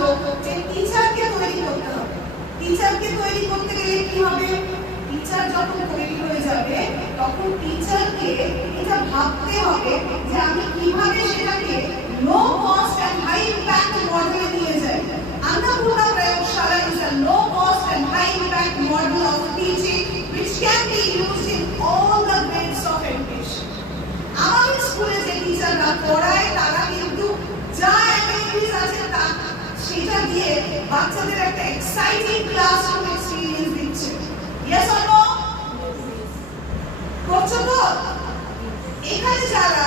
আসলো যে টিচারকে তৈরি করতে হবে। টিচারকে তৈরি করতে গেলে কি হবে? টিচার যখন তৈরি হয়ে যাবে তখন টিচারকে এটা ভাবতে হবে যে আমি কিভাবে সেটাকে low cost and high impact মডেলে নিয়ে যাই। Annapurna Prayogshara is a low cost and high impact model of teaching which can be used in all the grades of education. আমাদের স্কুলে যে টিচাররা পড়ায় তারা কিন্তু যা অ্যাক্টিভিটিস আছে তা সেটা দিয়ে বাচ্চাদের একটা এক্সাইটিং ক্লাসরুম এক্সপেরিয়েন্স দিচ্ছে। Yes or no? করছো তো? এখানে যারা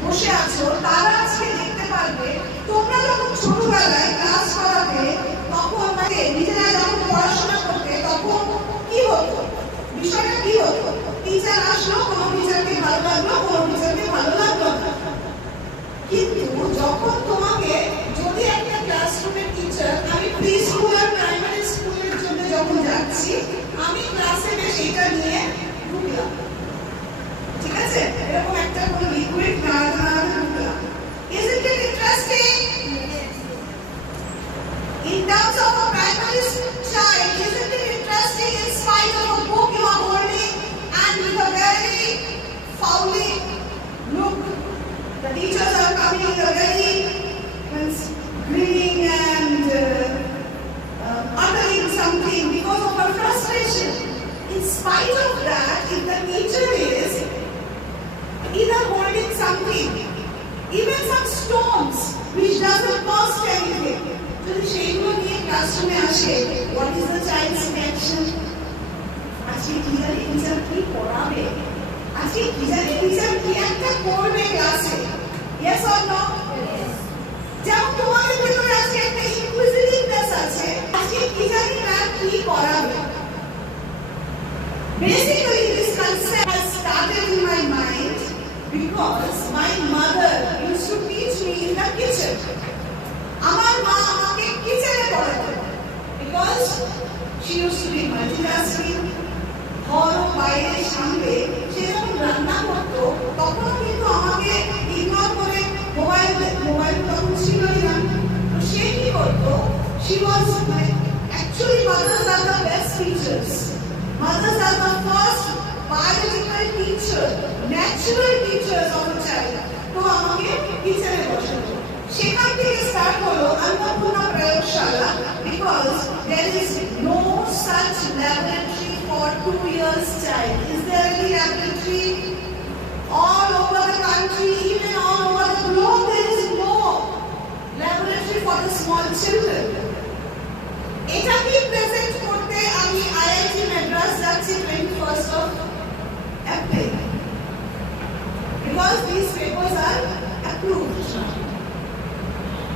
বসে আছো তারা আজকে দেখতে পারবে তোমরা যখন ছোটবেলায় ক্লাস করাতে তখন মানে নিজেরা যখন পড়াশোনা করতে তখন কি হতো? বিষয়টা কি হতো? টিচার আসলো, কোনো টিচারকে ভালো লাগলো, কোনো টিচারকে ভালো লাগলো না। কিন্তু যখন তোমাকে যদি একটা ক্লাসরুমের টিচার, আমি প্রি স্কুল আর প্রাইমারি স্কুলের জন্য যখন যাচ্ছি আমি ক্লাসে বেশ এটা নিয়ে ঢুকলাম, ঠিক আছে? এরকম একটা কোনো লিকুইড নাড়াতে ঢুকলাম। Isn't it interesting? In terms of a primary child, isn't it interesting in spite of a book you are holding and with a very foully look, the teachers are coming with a very grinning and uttering something because of her frustration. In spite of that, if the teacher is either holding something, even some stones which doesn't cost anything, যদি সেইগুলো নিয়ে ক্লাসরুমে আসে, what is the child's reaction? আজকে কি জানি টিচার কি পড়াবে, আজকে কি জানি টিচার কি একটা করবে ক্লাসে। Yes or no? যেমন তোমাদের ভিতরে আজকে একটা ইনকুইজিটিভনেস আছে, আজকে কি জানি ম্যাম কি পড়াবে। Basically, this concept has started in my mind because my mother used to teach me in the kitchen. আমার মা আমাকে কিচেনে পড়াতেন because she used to be multitasking. ঘর ও বাইরে সামলে সে যখন রান্না করতো তখনও কিন্তু আমাকে ইগনোর করে মোবাইল তখন ছিলই না, তো সে কি করতো? She was actually mothers are the best teachers. Mothers are the first biological teacher, natural teachers of a child. তো আমাকে কিচেনে বসাতো। সেখান থেকে স্টার্ট হলো Annapurna Prayogshara because there is no such laboratory for 2 years child. Is there any laboratory? All over the country, even all over the globe, there is no laboratory for the small children. এটাকে প্রেজেন্ট করতে আমি IIT Madras যাচ্ছি 21st of April because these papers are approved.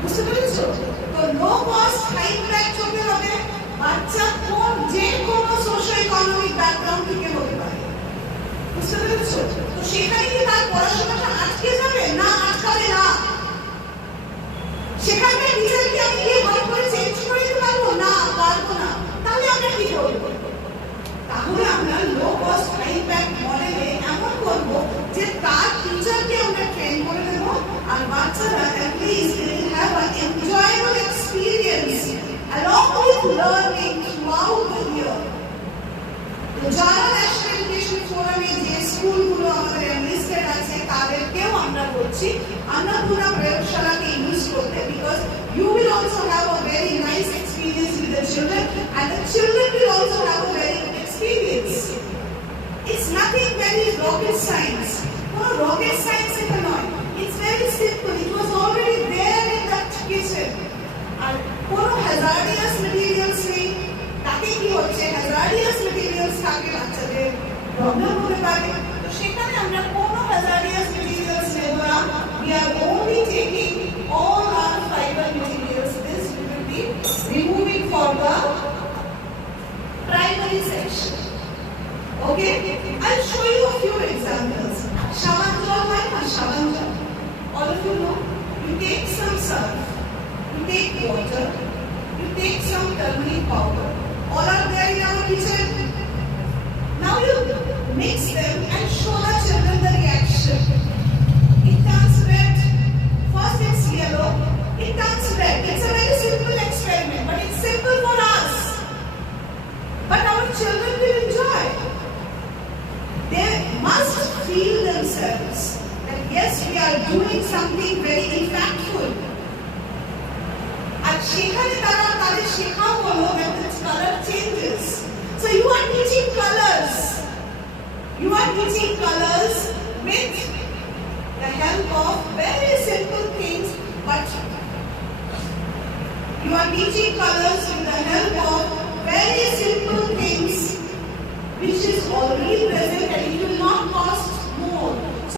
বুঝতে পেরেছো? তো low cost high impact হতে হবে, বাচ্চা কোন যে কোনো সোশ্যাল ইকোনমিক ব্যাকগ্রাউন্ড থেকে হতে পারে। বুঝতে পেরেছো? তো সেখানে কি তার পড়াশোনাটা আটকে যাবে? না, আটকাবে না। সেখানে টিচারকে আমি গিয়ে ভালো করে চেঞ্জ করে দিতে পারবো না, পারবো না। তাহলে আমরা কি করবো? তাহলে আমরা লো কস্ট হাই ইম্প্যাক্ট মডেলে এমন করবো যে তার টিচারকে আমরা ট্রেন করে দেবো আর বাচ্চারা at least will have an enjoyable experience along with learning throughout the year. যারা ন্যাশনাল এডুকেশন ফোরামে যে স্কুলগুলো আমাদের এনলিস্টেড আছে তাদেরকেও আমরা বলছি Annapurna Prayogsharaকে ইউজ করতে because you will also have a very nice experience with the children and the children will also have a very good experience. It's nothing very rocket science. No rocket science এটা নয়. It's very simple. It was already there in that kitchen. আর কোনো hazardous materials নেই। তাকে কি হচ্ছে? hazardous materials থাকে বাচ্চাদের প্রবলেম হতে পারে। তো সেখানে আমরা কোনো hazardous materials নেব না। We are only taking all our fiber materials. This we will be removing for the primary section. Okay? I'll show you a few examples. Shabanjal হয় না? Shabanjal. All of you know. You take some surf, you take water, you take some turmeric powder. All are there in our kitchen. Now you mix them and show the children the reaction. It turns red. First it's yellow. It turns red. It's a themselves that yes, we are doing something very impactful. আর সেখানে তারা তাদের শেখাও হলো that the color changes. So you are teaching colors. You are teaching colors with the help of very simple things, but you are teaching colors with the help of very simple things which is already present and if you